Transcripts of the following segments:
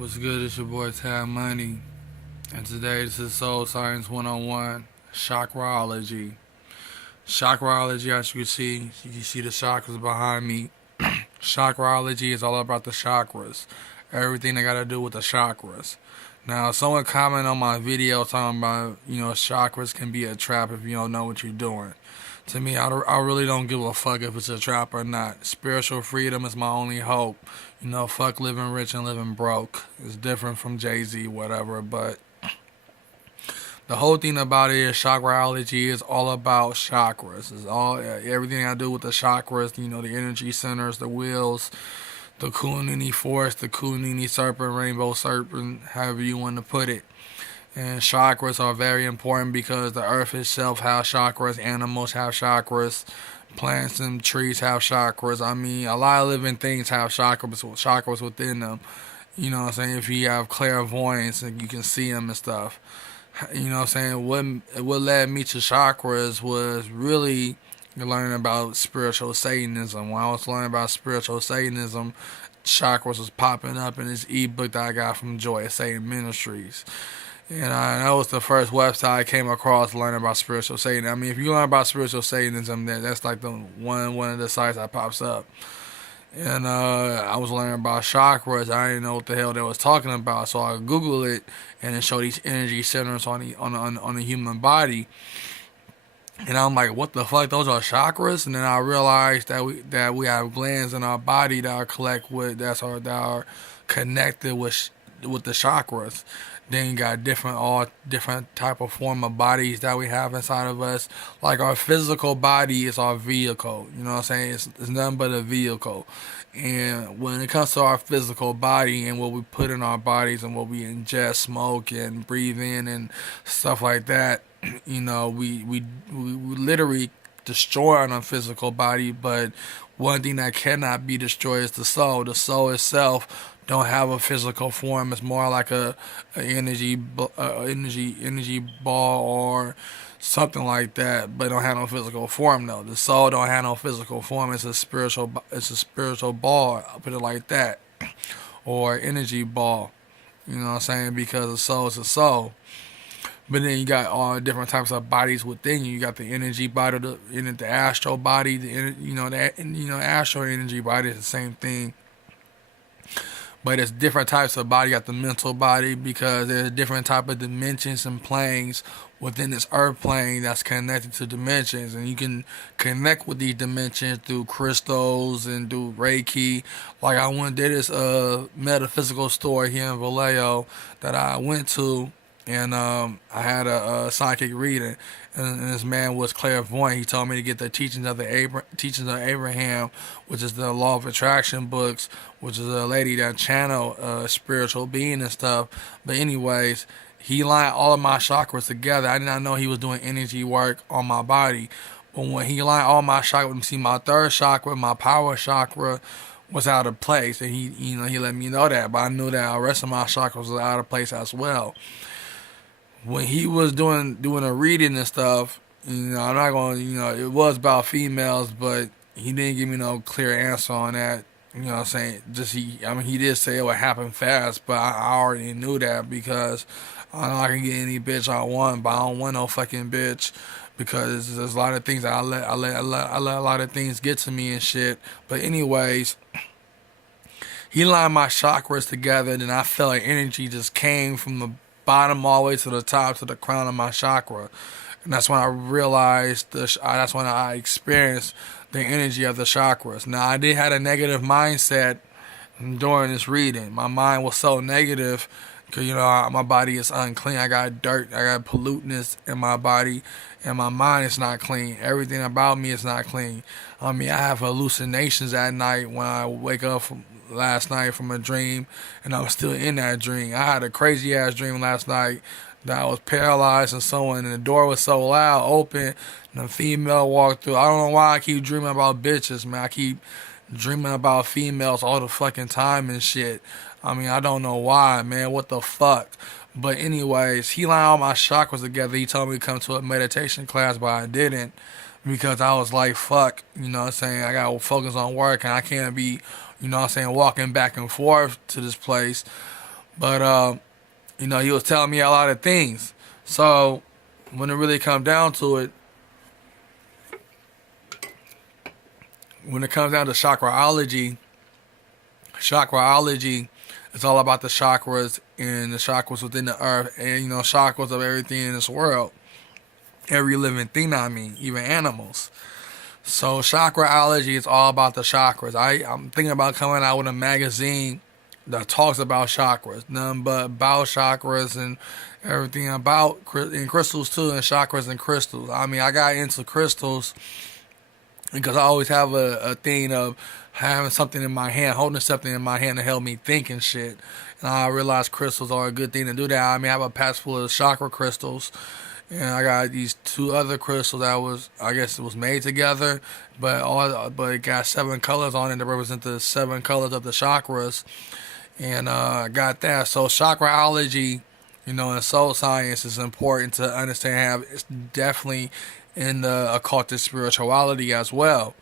What's good? It's your boy Tab Money, and today this is Soul Science 101, Chakraology. Chakraology, as you can see the chakras behind me. Chakraology is all about the chakras, everything that got to do with the chakras. Now, someone commented on my video talking about, chakras can be a trap if you don't know what you're doing. To me, I really don't give a fuck if it's a trap or not. Spiritual freedom is my only hope. Fuck living rich and living broke. It's different from Jay-Z, whatever, but the whole thing about it is chakraology is all about chakras. It's all everything I do with the chakras, the energy centers, the wheels, the Kundalini force, the Kundalini serpent, rainbow serpent, however you want to put it. And chakras are very important because the earth itself has chakras, animals have chakras, plants and trees have chakras. I mean, a lot of living things have chakras within them. You know what I'm saying? If you have clairvoyance and you can see them and stuff. You know what I'm saying? What led me to chakras was really learning about spiritual Satanism. When I was learning about spiritual Satanism, chakras was popping up in this ebook that I got from Joy Satan Ministries. And that was the first website I came across learning about spiritual Satanism. I mean, if you learn about spiritual Satanism, that's like the one of the sites that pops up. And I was learning about chakras. I didn't know what the hell they was talking about, so I Googled it, and it showed these energy centers on the human body. And I'm like, what the fuck? Those are chakras? And then I realized that we have glands in our body that are connected with the chakras. Then you got all different type of form of bodies that we have inside of us. Like our physical body is our vehicle. You know what I'm saying? It's nothing but a vehicle. And when it comes to our physical body and what we put in our bodies and what we ingest, smoke, and breathe in and stuff like that, we literally destroy our physical body. But one thing that cannot be destroyed is the soul. The soul itself don't have a physical form. It's more like a energy ball or something like that, but it don't have no physical form though. The soul don't have no physical form. It's a spiritual ball. I'll put it like that, or energy ball. You know what I'm saying? Because the soul is a soul. But then you got all different types of bodies within you. You got the energy body, the astral body, astral energy body is the same thing. But it's different types of body. You got the mental body because there's different type of dimensions and planes within this earth plane that's connected to dimensions. And you can connect with these dimensions through crystals and through Reiki. Like I went to this metaphysical store here in Vallejo that I went to, and I had a psychic reading, and this man was clairvoyant. He told me to get the teachings of Abraham, which is the law of attraction books, which is a lady that channel spiritual being and stuff. But anyways, he lined all of my chakras together. I did not know he was doing energy work on my body, but when he lined all my chakras, see my third chakra, my power chakra, was out of place, and he let me know that. But I knew that the rest of my chakras was out of place as well. When he was doing a reading and stuff, I'm not going to, it was about females, but he didn't give me no clear answer on that. You know what I'm saying? He did say it would happen fast, but I already knew that because I know I can get any bitch I want, but I don't want no fucking bitch because there's a lot of things that I let a lot of things get to me and shit. But anyways, he lined my chakras together, and I felt like energy just came from the bottom all the way to the top, to the crown of my chakra. And that's when I realized, that's when I experienced the energy of the chakras. Now, I did have a negative mindset during this reading. My mind was so negative because, my body is unclean. I got dirt, I got pollutants in my body, and my mind is not clean. Everything about me is not clean. I mean, I have hallucinations at night when I wake up from last night from a dream, and I was still in that dream. I had a crazy ass dream last night that I was paralyzed and the door was so loud open, and a female walked through. I don't know why I keep dreaming about bitches, man. I keep dreaming about females all the fucking time and shit. I mean, I don't know why, man. What the fuck? But anyways, he lined all my chakras together. He told me to come to a meditation class, but I didn't because I was like, fuck, you know what I'm saying? I got to focus on work, and I can't be, walking back and forth to this place. But he was telling me a lot of things. So when it really come down to it, when it comes down to chakraology is all about the chakras and the chakras within the earth, and chakras of everything in this world, every living thing. I mean, even animals. So chakraology is all about the chakras. I'm thinking about coming out with a magazine that talks about chakras, nothing but about chakras and everything about and crystals too, and chakras and crystals. I mean, I got into crystals because I always have a thing of having something in my hand, holding something in my hand to help me think and shit. And I realized crystals are a good thing to do that. I mean, I have a patch full of chakra crystals, and I got these two other crystals that I guess it was made together, but it got 7 colors on it that represent the 7 colors of the chakras, and I got that. So chakraology, and soul science is important to understand. It's definitely in the occultist spirituality as well.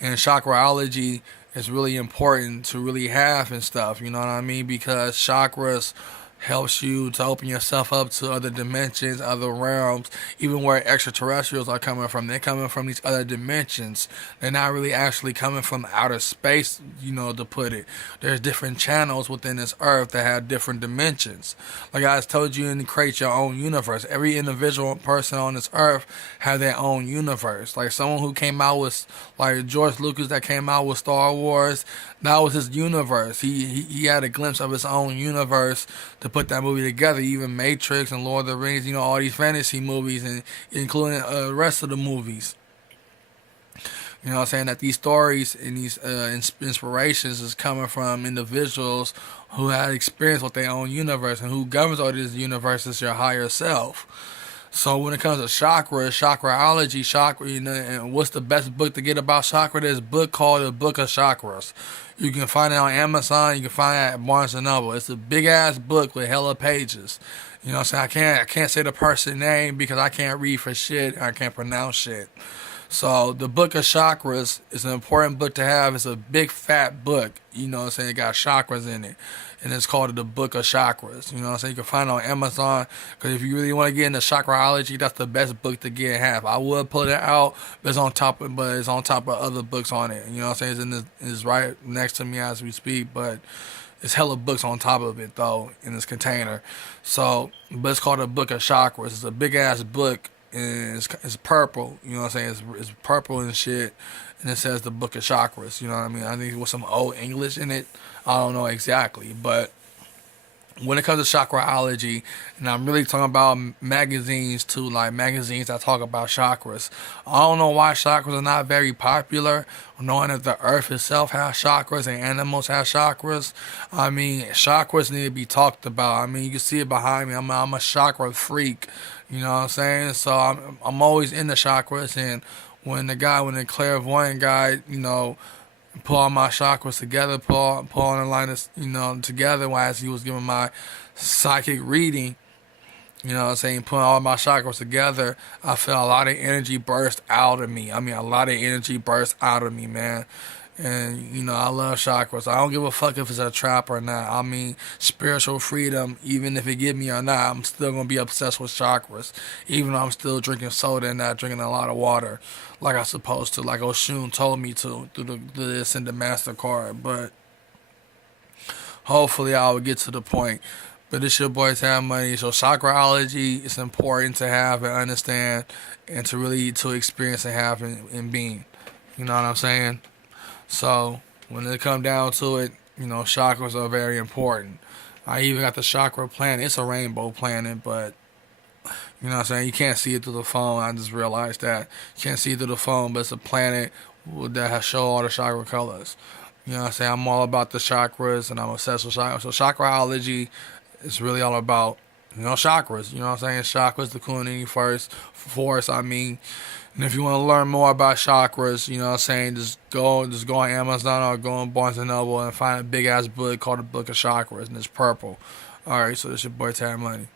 And chakraology is really important to really have and stuff, you know what I mean? Because chakras helps you to open yourself up to other dimensions, other realms, even where extraterrestrials are coming from. They're coming from these other dimensions. They're not really actually coming from outer space, to put it. There's different channels within this earth that have different dimensions. Like I told you, and create your own universe. Every individual person on this earth have their own universe. Like someone who came out with, like George Lucas that came out with Star Wars, that was his universe. He had a glimpse of his own universe to put that movie together. Even Matrix and Lord of the Rings, all these fantasy movies, and including the rest of the movies. You know what I'm saying? That these stories and these inspirations is coming from individuals who had experience with their own universe, and who governs all this universe is your higher self. So when it comes to chakraology, and what's the best book to get about chakra? There's a book called The Book of Chakras. You can find it on Amazon. You can find it at Barnes and Noble. It's a big ass book with hella pages. You know what I'm saying? I can't say the person name because I can't read for shit. I can't pronounce shit. So the Book of Chakras is an important book to have. It's a big fat book. You know what I'm saying? It got chakras in it. And it's called The Book of Chakras. You know what I'm saying? You can find it on Amazon. Because if you really want to get into chakraology, that's the best book to get and have. I would put it out, but it's on top of other books on it. You know what I'm saying? It's right next to me as we speak, but it's hella books on top of it though in this container. So, but it's called The Book of Chakras. It's a big ass book. And it's purple, you know what I'm saying? It's purple and shit, and it says The Book of Chakras, you know what I mean? I think with some old English in it, I don't know exactly, but when it comes to chakraology, and I'm really talking about magazines too, like magazines that talk about chakras. I don't know why chakras are not very popular, knowing that the earth itself has chakras and animals have chakras. I mean, chakras need to be talked about. I mean, you can see it behind me. I'm a chakra freak, you know what I'm saying? So I'm always in the chakras, and when the clairvoyant guy, pull all my chakras together, pull on the line of, together as he was giving my psychic reading, you know what I'm saying, putting all my chakras together, I felt a lot of energy burst out of me. I mean, a lot of energy burst out of me, man. And, I love chakras. I don't give a fuck if it's a trap or not. I mean, spiritual freedom, even if it give me or not, I'm still going to be obsessed with chakras. Even though I'm still drinking soda and not drinking a lot of water like I supposed to, like Oshun told me to through this and the MasterCard. But hopefully I will get to the point. But it's your boy Have Money. So chakraology is important to have and understand, and to experience and have in being. You know what I'm saying? So when it come down to it, chakras are very important. I even got the chakra planet. It's a rainbow planet, but you know what I'm saying? You can't see it through the phone. I just realized that. You can't see it through the phone, but it's a planet that has show all the chakra colors. You know what I'm saying? I'm all about the chakras, and I'm obsessed with chakras. So chakraology is really all about, chakras. You know what I'm saying? Chakras, the Kundalini force, I mean. And if you want to learn more about chakras, you know what I'm saying, just go on Amazon or go on Barnes & Noble and find a big-ass book called The Book of Chakras, and it's purple. All right, so this your boy Tad Money.